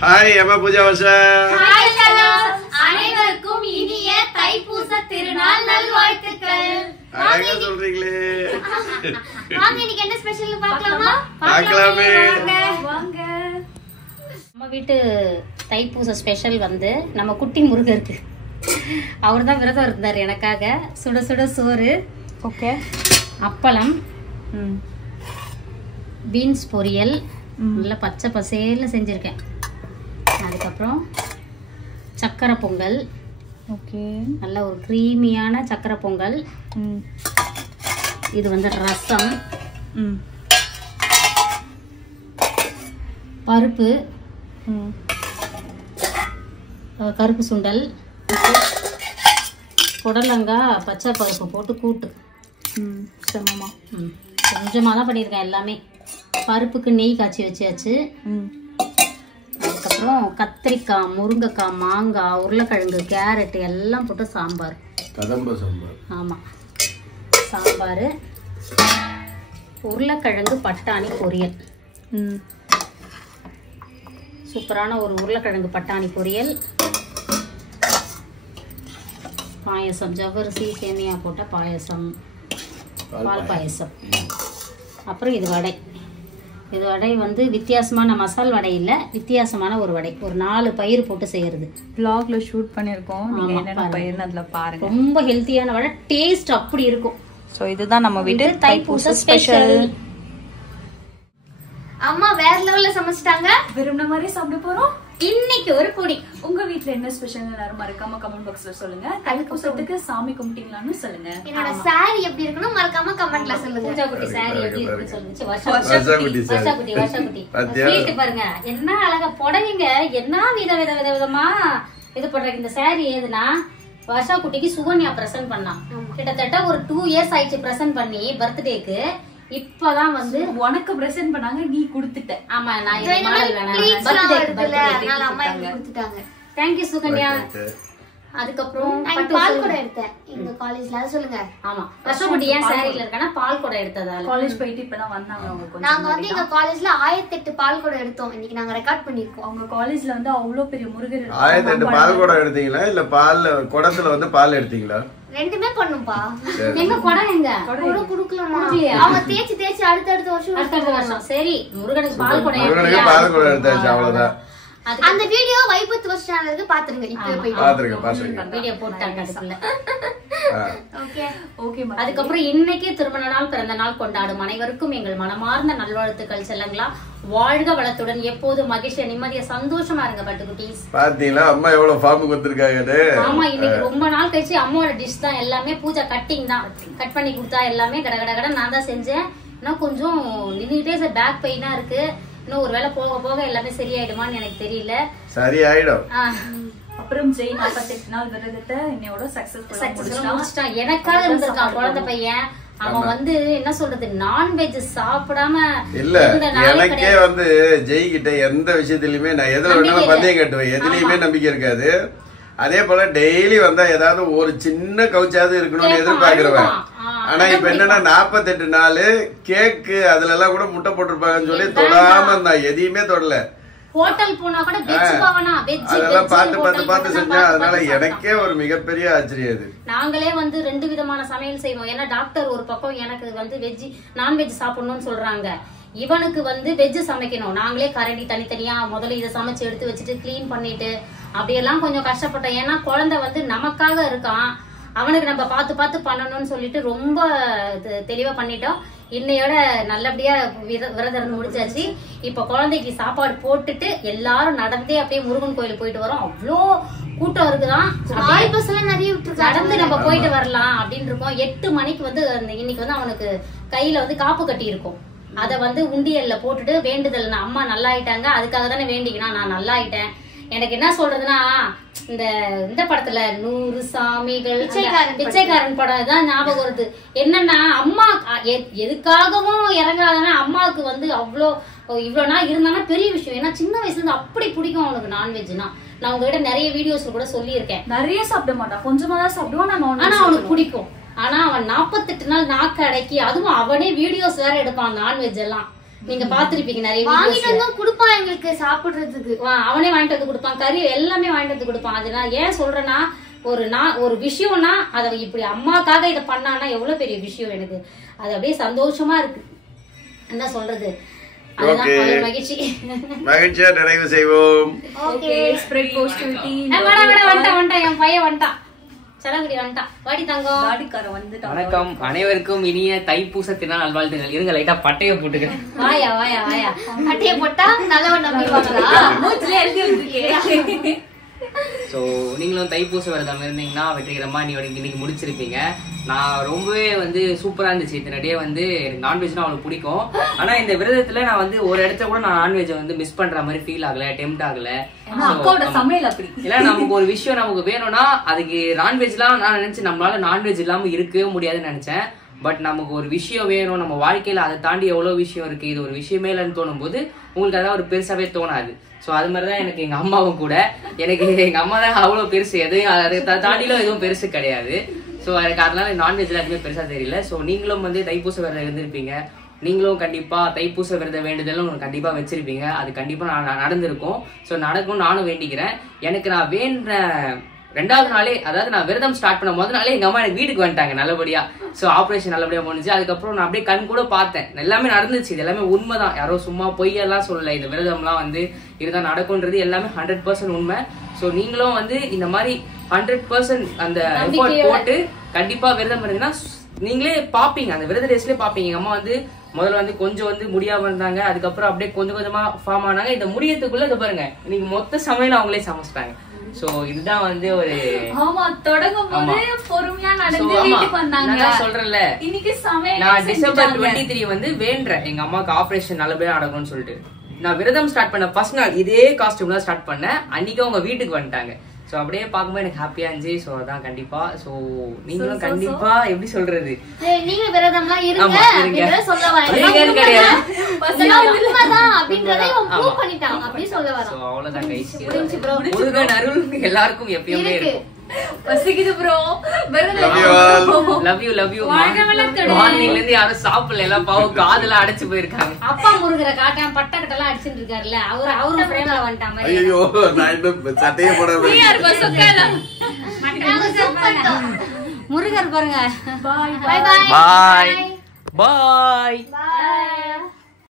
Hi அம்மா Pooja Varsha. Hi hello. அனைவருக்கும் இனிய தைப்பூச திருநாள் நல்வாழ்த்துக்கள். அழகா சொல்றீங்களே. வாங்க இன்னைக்கு என்ன ஸ்பெஷல் பார்க்கலாமா? பார்க்கலாமே. வாங்க. நம்ம வீட்டு தைப்பூச ஸ்பெஷல் வந்து நம்ம குட்டி முருகருக்கு. அவர் தான் விரதம் இருந்தார் எனக்காக. சுட சுட சோறு, ஓகே, அப்பளம், பீன்ஸ் பொரியல், நல்லா பச்சை பசேல்னு செஞ்சுருக்கேன். அதுக்கப்புறம் சக்கரை பொங்கல், ஓகே, நல்ல ஒரு க்ரீமியான சக்கரை பொங்கல். இது வந்து ரசம், பருப்பு, கருப்பு சுண்டல், புடலங்காய் பச்சை பருப்பு போட்டு கூட்டு. சமமா கொஞ்சமாக தான் பண்ணியிருக்கேன் எல்லாமே. பருப்புக்கு நெய் காய்ச்சி வச்சாச்சு. அதுக்கப்புறம் கத்திரிக்காய், முருங்கைக்காய், மாங்காய், உருளைக்கிழங்கு, கேரட் எல்லாம் போட்டு சாம்பார். கதம்ப சாம்பார். ஆமாம், சாம்பார், உருளைக்கிழங்கு பட்டாணி பொரியல். சூப்பரான ஒரு உருளைக்கிழங்கு பட்டாணி பொரியல். பாயசம், ஜவ்வரிசி சேமியா போட்ட பாயசம், பால் பாயசம். அப்புறம் இது வடை. இது வடை வந்து வித்தியாசமான மசால் வடை இல்லை, வித்தியாசமான ஒரு வடை. ஒரு 4 பயிர் போட்டு செய்யறது. vlogல ஷூட் பண்ணிருக்கோம். நீங்க என்னென்ன பயிர்னு அதுல பாருங்க. ரொம்ப ஹெல்த்தியான வடை, டேஸ்ட் அப்படி இருக்கும். சோ இதுதான் நம்ம வீட்டு தைப்பூச ஸ்பெஷல். அம்மா வேற லெவல்ல சமைச்சிட்டாங்க. விரும்பின மாதிரி சாப்பிட போறோம். இன்னைக்கு ஒரு பொடி. உங்க வீட்ல என்ன ஸ்பெஷல் எல்லாரும் மறக்காம கமெண்ட் பாக்ஸ்ல சொல்லுங்க. தைப்பூசத்துக்கு சாமி கும்பிட்டீங்களான்னு சொல்லுங்க. என்னோட சாரி எப்படி இருக்குன்னு மறக்காம கமெண்ட்ல சொல்லுங்க. பூஜா குட்டி சாரி எப்படி இருக்குன்னு சொல்லுங்க. வர்ஷா குட்டி வீட்டு பாருங்க என்ன அழகா புடவைங்க, என்ன விதமா இது பண்றாங்க. இந்த சாரி ஏதுன்னா வர்ஷா குட்டிக்கு சுகன்யா பிரசன்ட் பண்ணா. கிட்டத்தட்ட ஒரு 2 இயர்ஸ் ஆயிடுச்சு பிரசன்ட் பண்ணி பர்த்டேக்கு. இப்பதான் வந்து உனக்கு பிரசன்ட் பண்ணாங்க, நீ குடுத்துட்ட. ஆமா, நான் கொடுத்துட்டாங்க. தேங்க்யூ சுகன்யா. அதுக்கப்புறம் பால் கூட எடுத்தேன் எங்க காலேஜ்ல. அது சொல்லுங்க. ஆமா, வருஷப்படி ஏன் சாரில இருக்கனா பால் கூட எடுத்ததால. காலேஜ் போயிட்டு இப்பதான் வந்தாங்க அவங்க. கொஞ்சம் நாங்க வந்து எங்க காலேஜ்ல 1008 பால் கூட எடுத்தோம். இன்னைக்கு நாங்க ரெக்கார்ட் பண்ணிருக்கோம். அவங்க காலேஜ்ல வந்து அவ்வளவு பெரிய முருகர் 1008 பால் குடம் எடுத்தீங்களா இல்ல பால் குடத்துல வந்து பால் எடுத்தீங்களா? ரெண்டுமே பண்ணும்பா. எங்க குடம் எங்க கூட குடுக்கலமா? அவங்க தேய்ச்சி அடுத்த வருஷம். சரி, முருகனுக்கு பால் குடம் எடுத்தாச்சு, அவ்வளவுதான். அந்த வீடியோ வைபத்து வருஷ சேனலுக்கு பாத்துருங்க. இப்பவே போய் பாத்துருங்க. வீடியோ போட்டாங்க அதுக்குள்ள. Okay okay. அதுக்கப்புறம் இன்னைக்கு திருமண நாள், பிறந்த நாள் கொண்டாடும் அனைவருக்கும் எங்கள் மனமார்ந்த நல்வாழ்த்துக்கள். செல்லங்களா, வாழ்க வளத்துடன், எப்போது மகிழ்ச்சியா நிம்மதியா சந்தோஷமா இருங்க பட்டுக்குட்டீஸ். பாத்தீங்களா அம்மா எவ்வளவு ஃபார்ம் கொடுத்திருக்காங்க. ஆமா, இன்னைக்கு ரொம்ப நாள் கழிச்சு அம்மாவோட டிஷ் தான் எல்லாமே. பூஜா கட்டிங் தான், கட் பண்ணி கொடுத்தா எல்லாமே கட நான் தான் செஞ்சேன். இன்னும் கொஞ்சம் நின்றுட்டே பேக் பெயினா இருக்கு. இன்னும் ஒரு வேளை போக போக எல்லாமே சரியாயிடுமான்னு எனக்கு தெரியல. சரி ஆயிடும். அப்புறம் ஜெய் 48 நாள் விரதத்தை இன்னையோட சக்சஸ்ஃபுல்லா எனக்காக இருந்திருக்கான் குழந்தை பையன். அவன் வந்து என்ன சொல்றது, நான்வெஜ் சாப்பிடாம இல்ல. எனக்கே வந்து ஜெய் கிட்ட எந்த விஷயத்திலயுமே நான் எதுல வேணாலும் பந்தயம் கட்டுவேன், எதுலயுமே நம்பிக்கை இருக்காது. அதே போல டெய்லி வந்தா ஏதாவது ஒரு சின்ன கவுச்சாவது இருக்கணும்னு எதிர்பார்க்கிறவன். ஆனா இப்ப என்னன்னா 48 நாள் கேக்கு அதுல எல்லாம் கூட முட்டை போட்டிருப்பாங்கன்னு சொல்லி தொடாம இருந்தான், எதையுமே தொடல. ஹோட்டல் போனா கூட வெஜ் பவனா, வெஜ் அதெல்லாம் பார்த்து செஞ்சா. அதனால எனக்கே ஒரு மிகப்பெரிய ஆச்சரியம் இது. நாங்களே வந்து 2 விதமான சமையல் செய்வோம். ஏன்னா டாக்டர் ஒரு பக்கம் எனக்கு வந்து வெஜ் நான்வெஜ் சாப்பிடணும்னு சொல்றாங்க, இவனுக்கு வந்து வெஜ் சமைக்கணும். நாங்களே கரண்டி தனித்தனியா முதல்ல இதை சமைச்சு எடுத்து வச்சுட்டு கிளீன் பண்ணிட்டு அப்படியெல்லாம் கொஞ்சம் கஷ்டப்பட்டோம். ஏன்னா குழந்தை வந்து நமக்காக இருக்கான், அவனுக்கு நம்ம பார்த்து பண்ணணும்னு சொல்லிட்டு ரொம்ப தெளிவா பண்ணிட்டோம். இன்னையோட நல்லபடியா விரதம் இருந்து முடிச்சாச்சு. இப்ப குழந்தைக்கு சாப்பாடு போட்டுட்டு எல்லாரும் நடந்தே அப்படியே முருகன் கோயிலுக்கு போயிட்டு வரோம். அவ்வளோ கூட்டம் இருக்குதான், நிறைய நடந்து நம்ம போயிட்டு வரலாம் அப்படின்னு இருக்கோம். 8 மணிக்கு வந்து இன்னைக்கு வந்து அவனுக்கு கையில வந்து காப்பு கட்டி இருக்கும். அத வந்து உண்டியல்ல போட்டுட்டு வேண்டுதல், அம்மா நல்லா ஆயிட்டாங்க அதுக்காக தானே வேண்டிக்கினா நான் நல்லா ஆயிட்டேன். எனக்கு என்ன சொல்றதுன்னா, இந்த படத்துல 100 சாமிகள் பிச்சைக்காரன் படம் தான் ஞாபகம் வருது. என்னன்னா அம்மா எதுக்காகவும் இறங்காதனா அம்மாவுக்கு வந்து இவ்வளவு நாள் இருந்தாங்கன்னா பெரிய விஷயம். ஏன்னா சின்ன வயசுல இருந்து அப்படி பிடிக்கும் அவனுக்கு நான்வெஜ்னா. நான் உங்ககிட்ட நிறைய வீடியோஸ்ல கூட சொல்லியிருக்கேன். நிறைய சாப்பிட மாட்டான், கொஞ்சமா தான் சாப்பிடுவான். ஆனா அவனுக்கு பிடிக்கும். ஆனா அவன் 48 நாள் நாக்கு அடக்கி, அதுவும் அவனே வீடியோஸ் வேற எடுப்பான் நான்வெஜ் எல்லாம். நீங்க பாத்திருப்பீங்க நிறைய வாங்கிட்டு வந்து குடுப்பான் எங்களுக்கு சாப்பிடுறதுக்கு. அவனே வாங்கிட்டு வந்து கொடுப்பான், கறி எல்லாமே வாங்கிட்டு வந்து கொடுப்பான். அது நான் ஏன் சொல்றேன்னா ஒரு விஷயம்னா அதை இப்படி அம்மாக்காக இதை பண்ணானா எவ்வளவு பெரிய விஷயம். எனக்கு அது அப்படியே சந்தோஷமா இருக்கு. என்ன சொல்றது, அதுதான் மகிழ்ச்சி. மகிழ்ச்சியா நிறைவு செய்வோம். வந்துட்டான் என் பையன் வந்துட்டான். வணக்கம் அனைவருக்கும் இனிய தைப்பூச திருநாள் நல்வாழ்த்துக்கள். இருங்க லைட்டா பட்டைய போட்டுக்கிறேன். வாயா வாயா வாயா, பட்டைய போட்டா நல்லவன் நம்பிடுவாங்களா? ஸோ நீங்களும் தைப்பூச விரதம் இருந்தீங்கன்னா வெற்றிகரமா இன்னைக்கு முடிச்சிருப்பீங்க. நான் ரொம்பவே வந்து சூப்பரா இருந்துச்சு. இத்தனை வந்து எனக்கு நான்வெஜ்னா அவ்வளவு பிடிக்கும். ஆனா இந்த விரதத்துல நான் வந்து ஒரு இடத்துல கூட நான் நான்வெஜ் வந்து மிஸ் பண்ற மாதிரி ஃபீல் ஆகல, டெம்ட் ஆகல. இல்ல நமக்கு ஒரு விஷயம் நமக்கு வேணும்னா அதுக்கு நான்வெஜ்லாம் நான் நினைச்சு நம்மளால நான்வெஜ் இல்லாம இருக்கவே முடியாதுன்னு நினைச்சேன். பட் நமக்கு ஒரு விஷயம் வேணும் நம்ம வாழ்க்கையில, அதை தாண்டி எவ்வளவு விஷயம் இருக்கு, இது ஒரு விஷயமே இல்லைன்னு தோணும் போது உங்களுக்கு அதான் ஒரு பெருசாவே தோணாது. ஸோ அது மாதிரிதான் எனக்கு எங்க அம்மாவும் கூட. எனக்கு எங்க அம்மா தான் அவ்வளவு பெருசு, எதையும் அதை தாண்டிலும் எதுவும் பெருசு கிடையாது. ஸோ எனக்கு அதனால நான்வெஜ்ல எதுவுமே பெருசா தெரியல. ஸோ நீங்களும் வந்து தைப்பூச விரதம் இருந்திருப்பீங்க. நீங்களும் கண்டிப்பா தைப்பூச விரத வேண்டுதலும் கண்டிப்பா வச்சிருப்பீங்க. அது கண்டிப்பா நடந்திருக்கும். ஸோ நடக்கும் நானும் வேண்டிக்கிறேன். எனக்கு நான் வேண்ட 2வது நாளே, அதாவது நான் விரதம் ஸ்டார்ட் பண்ண முதல் நாளே எங்க அம்மா எனக்கு வீட்டுக்கு வந்துட்டாங்க நல்லபடியா. ஸோ ஆப்ரேஷன் நல்லபடியா முடிஞ்சு. அதுக்கப்புறம் நான் அப்படியே கண் கூட பார்த்தேன், எல்லாமே நடந்துச்சு. இது எல்லாமே உண்மைதான், யாரோ சும்மா பொய்யெல்லாம் சொல்லல. இந்த விரதம்லாம் வந்து இதுதான் நடக்கும்ன்றது எல்லாமே 100% உண்மை. ஸோ நீங்களும் வந்து இந்த மாதிரி 100% அந்த எஃபோர்ட் போட்டு கண்டிப்பா விரதம் இருந்தீங்கன்னா நீங்களே பாப்பீங்க, அந்த விரத டேஸ்லயே பாப்பீங்க. எங்க அம்மா வந்து முதல்ல வந்து கொஞ்சம் வந்து முடியாம இருந்தாங்க, அதுக்கப்புறம் அப்படியே கொஞ்சம் கொஞ்சமா ஃபார்ம் ஆனாங்க. இந்த முடியத்துக்குள்ள இதை பாருங்க, இன்னைக்கு மொத்த சமையல அவங்களே சமைச்சிட்டாங்க. சோ இதுதான் வந்து ஒரு சொல்றேன்ல, நான் டிசம்பர் 23 வந்து வேண்டேன் எங்க அம்மாக்கு ஆபரேஷன் நல்லபடியா நடக்கும்னு சொல்லிட்டு. நான் விரதம் ஸ்டார்ட் பண்ண ஃபர்ஸ்ட் நாள் இதே காஸ்டியூம் தான் ஸ்டார்ட் பண்ணேன். அன்னைக்கு அவங்க வீட்டுக்கு வந்துட்டாங்க. சோ அப்படியே பாக்கும்போது எனக்கு ஹாப்பியா இருந்துச்சு. சோ அதான் கண்டிப்பா. சோ நீங்களும் கண்டிப்பா எப்படி சொல்றது, நீங்க விரதம்லாம் இருங்க அப்படிங்கறத சொல்ல வரேன். கிடையாது, உண்மைதான் அப்படிங்கறதை ப்ரூவ் பண்ணிட்டாங்க அப்படி சொல்ல வரேன். சோ அவ்வளவுதான் கைஸ். முருகன் அருள் எல்லாருக்கும் எப்பயுமே இருக்கும். பசிக்குது ப்ரோ. Love you. மார்னிங்ல இருந்து யாரும் சாப்பிடல, எல்லாம் பாவம் காதுல அடைச்சு போயிருக்காங்க. அப்பா முருகரை காட்டாம பட்டக்கட்டெல்லாம் அடிச்சுட்டு இருக்காருல்ல, அவரு ஃப்ரேம்ல வந்துட்டாங்க. ஐயோ நான் இன்னும் சட்டையே போடாம முருகர் பாருங்க. பாய் பாய் பாய்.